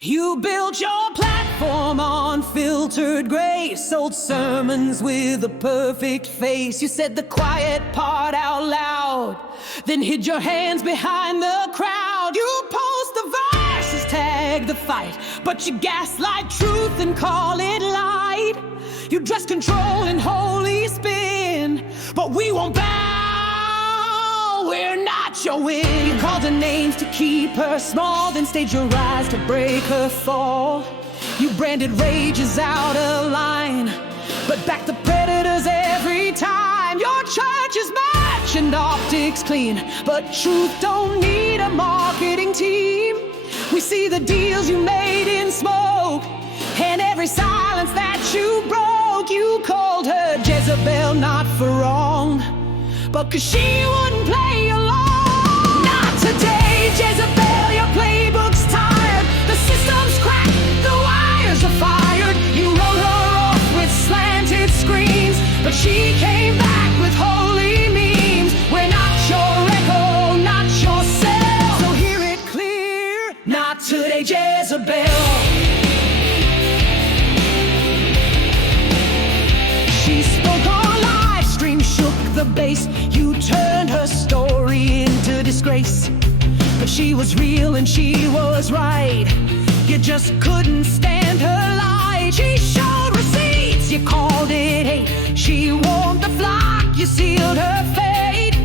You built your platform on filtered grace, sold sermons with a perfect face. You said the quiet part out loud, then hid your hands behind the crowd. You post the verses, tag the fight, but you gaslight truth and call it light. You dress control in holy spin, but we won't bow, we're not your win. You called her names to keep her small, then staged your rise to break her fall. You branded rages out of line, but backed the predators every time. Your church is match and optics clean, but truth don't need a marketing team. We see the deals you made in smoke, and every silence that you broke. You called her Jezebel, not for wrong, but 'cause she wouldn't play along. Not today, Jezebel, your playbook's tired. The system's cracked, the wires are fired. You wrote her off with slanted screens, but she came back with holy memes. We're not your echo, not yourself, so hear it clear. Not today, Jezebel. She spoke on live stream, shook the bass. You turned her story into disgrace, but she was real and she was right. You just couldn't stand her light. She showed receipts, you called it hate. She warned the flock, you sealed her fate.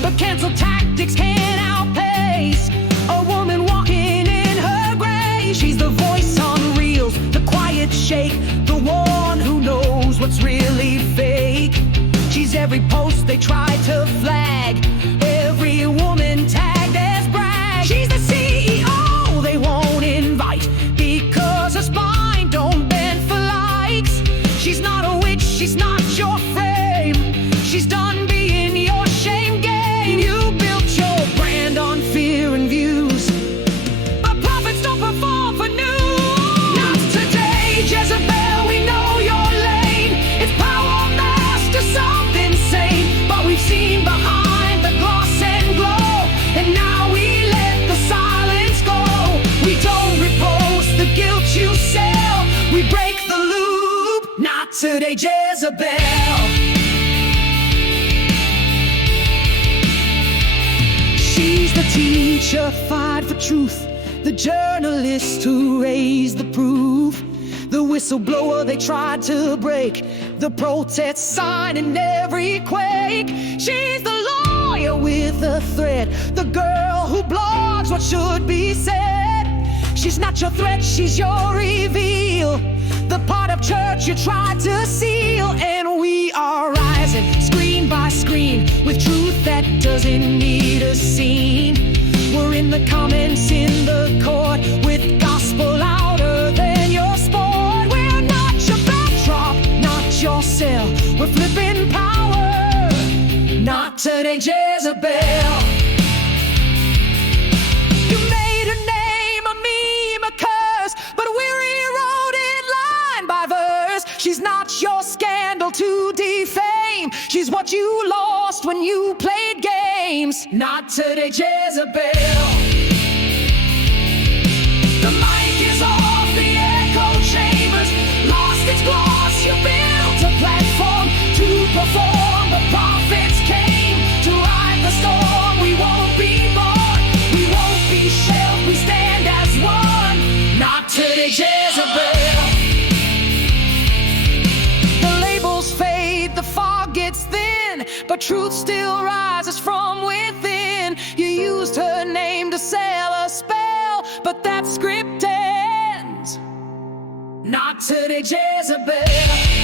But cancel tactics can't outpace a woman walking in her grace. She's the voice on reels, the quiet shake, the one who knows what's really fake. She's every post they try to flag, every woman tagged as brag. She's the CEO they won't invite, because her spine don't bend for likes. She's not a witch, she's not your frame. She's done being your shame game. You built your brand on fear and views, but prophets don't perform for news. Not today, Jezebel, we know your lane. It's power masked to something sane, but we've seen behind the gloss and glow, and now we let the silence go. We don't repost the guilt you sell, we break the loop. Not today, Jezebel. She's the teacher, fight for truth, the journalist who raised the proof, the whistleblower they tried to break, the protest sign in every quake. She's the lawyer with a thread, the girl who blogs what should be said. She's not your threat, she's your reveal, the part of church you tried to seal. And we are rising, screen by screen, with truth that doesn't need a scene. We're in the comments, in the court, with gospel louder than your sport. We're not your backdrop, not your cell, we're flipping power. Not today, Jezebel. You made a name, a meme, a curse, but we rewrote it line by verse. She's not your scandal to defame, she's what you lost when you played games. Not today, Jezebel. The mic is off, the echo chambers lost its gloss. You built a platform to perform, the prophets came to ride the storm. We won't be bored, we won't be shelved, we stand as one. Not today, Jezebel. The labels fade, the fog gets thin, but truth still rises from within. You used her name to sell a spell, but that script ends. Not today, Jezebel.